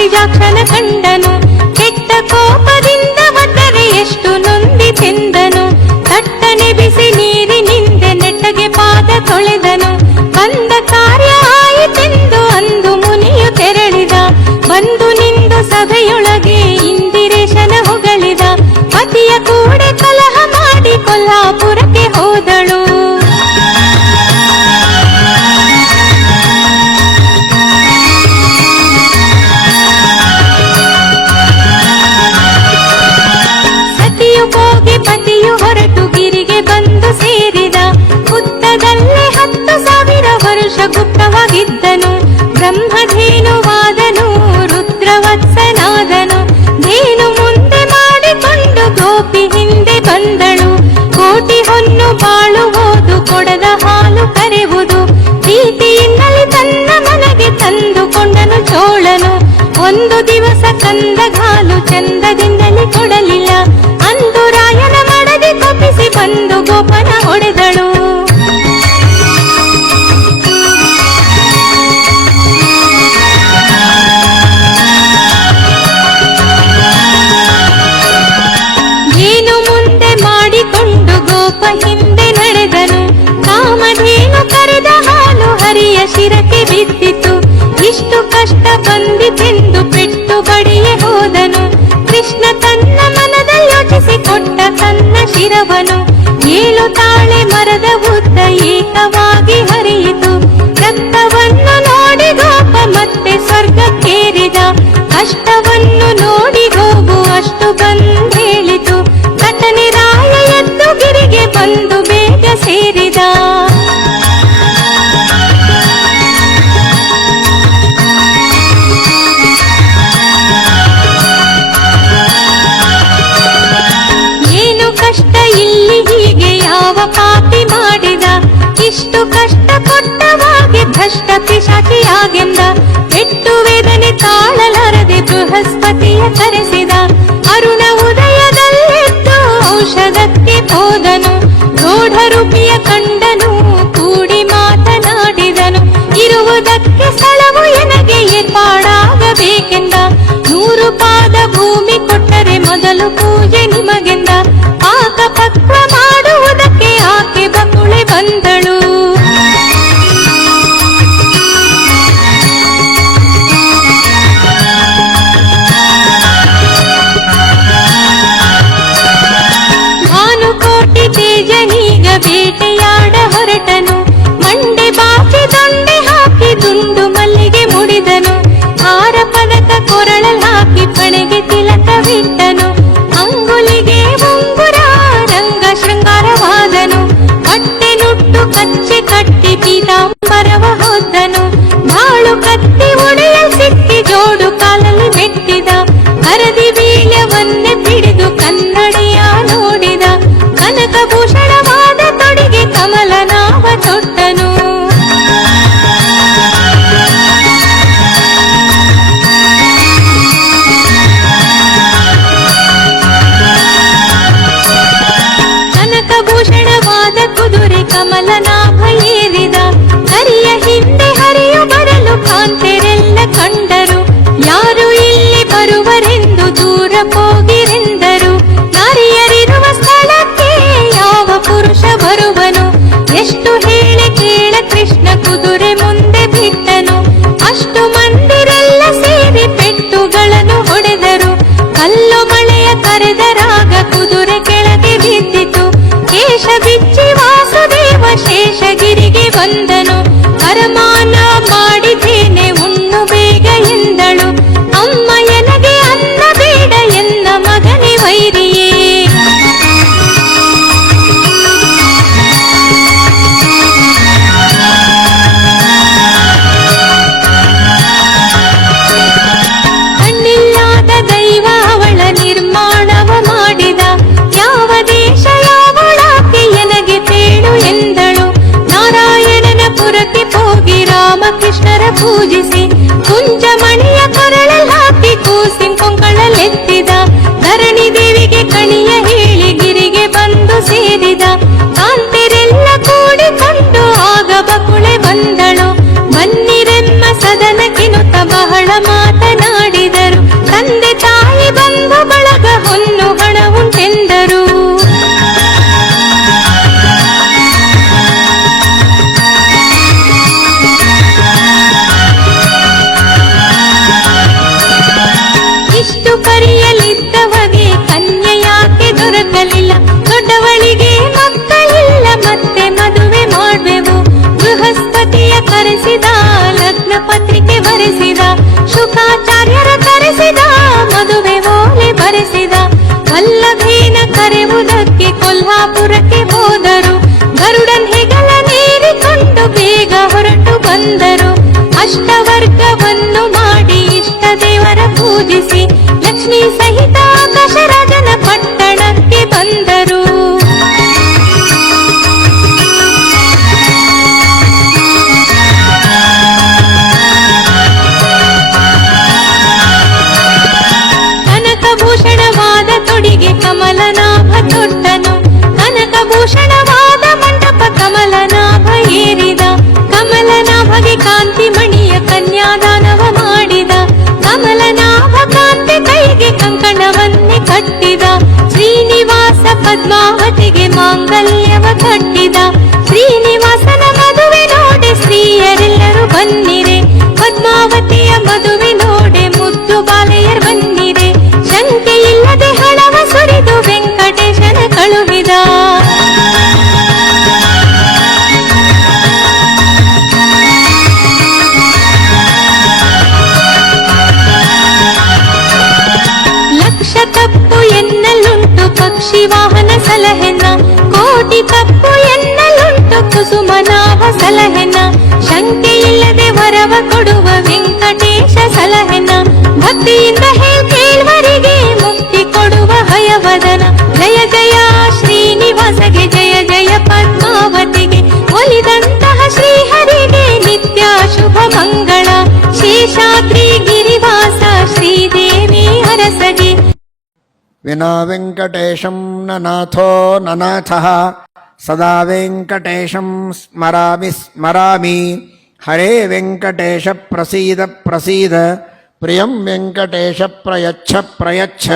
ನಿಜಾಕ್ಷನ ಕಂಡನು. ಕೆಟ್ಟ ಕೋಪದಿಂದ ಒದ್ದರೆ ಎಷ್ಟು ನೊಂದಿತೆಂದನು. ತಟ್ಟನೆ ಬಿಸಿ ನೀರಿನಿಂದೆ ನೆಟ್ಟಗೆ ಪಾದ ತೊಳೆದನು. ಬಂದ ಕಾರ್ಯ ಆಯಿತೆಂದು ಅಂದು ಮುನಿಯು ತೆರಳಿದ. ಬಂದು ನಿಂದು ಸಭೆಯೊಳಗೆ ಇಂದಿರೇಶನ ಹೊಗಳಿದ. ಪತಿಯ ಕೂಡ ಕಲಹ ಮಾಡಿ ಕೊಲ್ಹಾಪುರಕ್ಕೆ ಹೋದಳು. ಸತಿಯು ಹೋಗಿ ಪತಿಯು ಹೊರಟು ಗಿರಿಗೆ ಬಂದು ಸೇರಿದ. ಹುತ್ತದಲ್ಲೇ 10,000 ವರ್ಷ ಗುಪ್ತವಾಗಿದ್ದನು. ಬ್ರಹ್ಮಧೇನುವಾದನು, ರುದ್ರವತ್ಸನಾದನು. ಧೇನು ಮುಂದೆ ಮಾಡಿಕೊಂಡು ಗೋಪಿ ಹಿಂದೆ ಬಂದಳು. ಕೋಟಿ ಹೊನ್ನು ಬಾಳುವುದು, ಕೊಡದ ಹಾಲು ಕರೆವುದು. ಪ್ರೀತಿಯಿಂದಲೇ ತನ್ನ ಮನೆಗೆ ತಂದುಕೊಂಡನು ಚೋಳನು. ಒಂದು ದಿವಸ ಕಂದಗಾಲು ಚಂದದಿಂದಲೇ ಕೊಡಲಿಲ್ಲ. ಅಂದು ರಾಯನ ಮಡದಿ ತಪ್ಪಿಸಿ ಬಂದು ಗೋಪನ ಹೊಡೆದಳು. ಏನು ಮುಂದೆ ಮಾಡಿಕೊಂಡು ಗೋಪ ಹಿಂದೆ ನಡೆದನು. ಕಾಮಧೇನು ಕರೆದ ಹಾಲು ಹರಿಯ ಶಿರಕ್ಕೆ ಬಿದ್ದಿತು. ಇಷ್ಟು ಕಷ್ಟ ಬಂದಿತೆಂದು ಪೆಟ್ಟು ಬಡಿಯೇ ಹೋದನು. ಕೃಷ್ಣ ತನ್ನ ಮನದಲ್ಲಿ ಯೋಚಿಸಿ ಕೊಟ್ಟ ತನ್ನ ಶಿರವನು. 7 ತಾಳೆ ಮರದ ಉದ್ದ ಏಕವಾಗಿ ಹರಿಯಿತು. ರಕ್ತವನ್ನು ನೋಡಿ ಗೋಪ ಮತ್ತೆ ಸ್ವರ್ಗಕ್ಕೇರಿದ. ಕಷ್ಟವನ್ನು ನೋಡಿ ಗೋವು ಅಷ್ಟು ಬಂದೇಳಿತು. ಕಟನೆ ರಾಯ ಎದ್ದು ಗಿರಿಗೆ ಬಂದು ಬೇಗ ಸೇರಿದ. ಏನು ಕಷ್ಟ ಇಲ್ಲಿ ಹೀಗೆ ಯಾವ ಪಾಪಿ ಮಾಡಿದ. ಇಷ್ಟು ಕಷ್ಟ ಕೊಟ್ಟವಾಗಿ ಭ್ರಷ್ಟ ಪಿಶಾಚಿಯಾಗೆಂದ. ಪೆಟ್ಟು ವೇದನೆ ತಾಳಲಾರದೆ ಬೃಹಸ್ಪತಿಯ ಕರೆಸಿದ. ಅರುಣ ಉದಯದಲ್ಲೆದ್ದು ಔಷಧಕ್ಕೆ ಹೋದನು. ರೂಢರೂಪಿಯ ಕಂಡನು, ಕೂಡಿ ಮಾತನಾಡಿದನು. ಇರುವುದಕ್ಕೆ ಸ್ಥಳವು ಎನಗೆ ಏರ್ಪಾಡಾಗಬೇಕೆಂದ. 100 ಪಾದ ಭೂಮಿ ಕೊಟ್ಟರೆ ಮೊದಲು ಪೂಜೆ ನಿಮಗೆಂದ. ಪಾಕ ಪಕ್ವ ಮಾಡುವುದಕ್ಕೆ ಆಕೆ ಬಕುಳೆ ಬಂದಳು. ಭಾನುಕೋಟಿ ತೇಜನೀಗ ಬೇಟೆಯಾಡ ಹೊರಟನು. ಮಂಡೆ ಬಾಕಿ ದಂಡೆ ಹಾಕಿ ದುಂಡು ಮಲ್ಲಿಗೆ ಮುಡಿದನು. ಹಾರ ಪದಕ ಕೊರಳಲ್ ಹಾಕಿ ಪಣೆಗೆ ತಿಲಕವಿಟ್ಟನು. ಅಂಗುಲಿಗೆ ಉಂಗುರ ರಂಗ ಶೃಂಗಾರವಾದನು. ಬಟ್ಟೆ ನುಟ್ಟು ಕಚ್ಚೆ ಕಟ್ಟಿ ಪೀತಾಂಬರವ ಹೊದ್ದನು. ಬಾಳು ಕತ್ತಿ ಒಡೆಯಲ್ ಸಿಕ್ಕಿ ಜೋಡು ಕಾಲಲ್ಲಿ ಮೆಟ್ಟಿದ. ಹರದಿ ವೀಳ್ಯವನ್ನೇ ಪಿಡಿದು ಕನ್ನಡಿಯ ನೋಡಿದ. ಕನಕಭೂಷಣವಾದ ತೊಡಿಗೆ ಕಮಲನಾಭ ತೊಟ್ಟನು. ಕನಕಭೂಷಣವಾದ ಕುದುರೆ ಕಮಲನಾಭ ಏರಿದ. ಹರಿಯ ಹಿಂದೆ ಹರಿಯು ಬರಲು ಕಾಂತೆರೆಲ್ಲ ಕಂಡರು. ಯಾರು ಇಲ್ಲಿ ಬರುವರೆಂದು ದೂರ ಹೋಗಿರೆಂದರು. ನಾರಿಯರಿರುವ ಸ್ಥಳಕ್ಕೆ ಯಾವ ಪುರುಷ ಬರುವನು. ಎಷ್ಟು ಹೇಳಿ ಕೇಳ ಕೃಷ್ಣ ಕುದುರೆ ಮುಂದೆ ಬಿಟ್ಟನು. ಅಷ್ಟು ಮಂದಿರೆಲ್ಲ ಸೇರಿ ಪೆಟ್ಟುಗಳನ್ನು ಹೊಡೆದರು. ಕಲ್ಲು ಮಳೆಯ ಕರೆದರಾಗ ಕುದುರೆ ಕೆಳಗೆ ಬಿದ್ದಿತು. ಕೇಶ ಬಿಚ್ಚಿ ವಾಸುದೇವ ಶೇಷಗಿರಿಗೆ ಬಂದನು. ಪರಮಾನ ಮಾಡಿದ್ದೇನೆ ಉಣ್ಣು ಬೇಗ ಎಂದಳು. ಅಮ್ಮ ಎನಗೆ ಅನ್ನ ಬೇಡ ಎನ್ನ ಮಗನೇ ವೈರಿಯೇ. ಕಣ್ಣಿಲ್ಲದ ದೈವ ಅವಳ ನಿರ್ಮಾಣವ ಮಾಡಿದ. ಯಾವ ದೇಶ ಯಾವಳಾಕೆ ಎನಗೆ ತೇಳು ಎಂದಳು. ನಾರಾಯಣನ ಪುರಕ್ಕೆ ಹೋಗಿ ರಾಮಕೃಷ್ಣರ ಪೂಜಿಸಿ ಕುಂಜಮಣಿಯ ಕೊರಳಲ್ಲಿ ಹಾಕಿ ಕೂಸಿನ ಕೊಂಗಳಲೆತ್ತಿದ. ಧರಣಿ ದೇವಿಗೆ ಕಣಿಯ ಹೇಳಿ ಗಿರಿಗೆ ಬಂದು ಸೇರಿದ. ಕಾಂತೆರೆಲ್ಲ ಕೂಡಿಕೊಂಡು ಆಗ ಬಕುಳೆ ಬಂದಳು. ಬನ್ನಿರೆಮ್ಮ ಸದನಕ್ಕಿನುತ್ತ ಬಹಳ ಮಾತನಾಡಿದ. ಆಗಲಿಲ್ಲ. ದೊಡ್ಡವಳಿಗೆ ಮಕ್ಕಳಿಲ್ಲ, ಮತ್ತೆ ಮದುವೆ ಮಾಡ್ವೆವು. ಬೃಹಸ್ಪತಿಯ ಕರೆಸಿದ, ಲಗ್ನ ಪತ್ರಿಕೆ ಬರೆಸಿದ. ಶುಕಾಚಾರ್ಯರ ಕರೆಸಿದ, ಮದುವೆ ಓಲೆ ಬರೆಸಿದ. ವಲ್ಲಭೇನ ಕರೆಯುವುದಕ್ಕೆ ಕೊಲ್ಹಾಪುರಕ್ಕೆ ಹೋದರು. ಗರುಡನ್ ಹೆಗಲ ನೇರಿಕೊಂಡು ಬೇಗ ಹೊರಟು ಬಂದರು. ಅಷ್ಟವರ್ಗವನ್ನು ಮಾಡಿ ಇಷ್ಟ ದೇವರ ಪೂಜಿಸಿ ಲಕ್ಷ್ಮೀ ಸಹಿತ ಆಕಾಶರಾಜನ ಪಟ್ಟಣಕ್ಕೆ ಬಂದರು. ಕನಕಭೂಷಣವಾದ ತೊಡಿಗೆ ಕಮಲನಾಭ ತೊಟ್ಟನು. ಕನಕಭೂಷಣವಾದ ಮಂಟಪ ಕಮಲನಾಭ ಏರಿದ. ಕಮಲನಾಭಗೆ ಕಾಂತಿ ಮಣಿಯ ಕನ್ಯಾದಾನವ ಮಾಡಿದ. ಕಮಲನಾಭ ಕಾಂತಿ ಕೈಗೆ ಕಂಕಣವನ್ನೇ ಕಟ್ಟಿದ. ಶ್ರೀನಿವಾಸ ಪದ್ಮಾವತಿಗೆ ಮಾಂಗಲ್ಯವ ಕಟ್ಟಿದ. ಶ್ರೀನಿವಾಸನ ಮದುವೆ ನೋಡೆ ಸ್ತ್ರೀಯರೆಲ್ಲರೂ ಬನ್ನಿರೆ. ಪದ್ಮಾವತಿಯ ಮದುವೆ ನೋಡೆ ಮುದ್ದು ಬಾಲೆಯರ್ ಬನ್ನಿರೆ. ಶಂಕೆ ಇಲ್ಲದೆ ಹಣವ ಸುರಿದು ವೆಂಕಟೇಶನ ಕಳುಹಿದ. ಲಕ್ಷ ತಪ್ಪು ಎನ್ನಲುಂಟು ಪಕ್ಷಿ ವಾಹನ ಸಲಹೆನ. ಕೋಟಿ ತಪ್ಪು ಎನ್ನಲುಂಟು ಕುಸುಮನಾಭ ಸಲಹೆನ. ಶಂಕೆ ಇಲ್ಲದೆ ವರವ ಕೊಡುವ ವೆಂಕಟೇಶ ಸಲಹೆನ. ಭಕ್ತಿಯಿಂದ ಕೇಳ್ವರಿಗೆ ಮುಕ್ತಿ ಕೊಡುವ ಹಯವದನ. ಜಯ ಜಯ ಶ್ರೀನಿವಾಸಗೆ, ಜಯ ಜಯ ಪದ್ಮಾವತಿಗೆ. ಒಲಿದಂತಹ ಶ್ರೀಹರಿಗೆ ನಿತ್ಯ ಶುಭ ಮಂಗಳ. ಶೇಷಾದ್ರಿ ಗಿರಿವಾಸ ಶ್ರೀದೇವಿ ಹರಸಗೆ. ವಿನಾ ವೆಂಕಟೇಶಂ ನನಾಥೋ ನನಾಥಃ. ಸದಾ ವೆಂಕಟೇಶಂ ಸ್ಮರಾಮಿ ಸ್ಮರಾಮಿ. ಹರೇ ವೆಂಕಟೇಶ ಪ್ರಸೀದ ಪ್ರಸೀದ. ಪ್ರಿಯಂ ವೆಂಕಟೇಶ ಪ್ರಯಚ್ಛ ಪ್ರಯಚ್ಛ.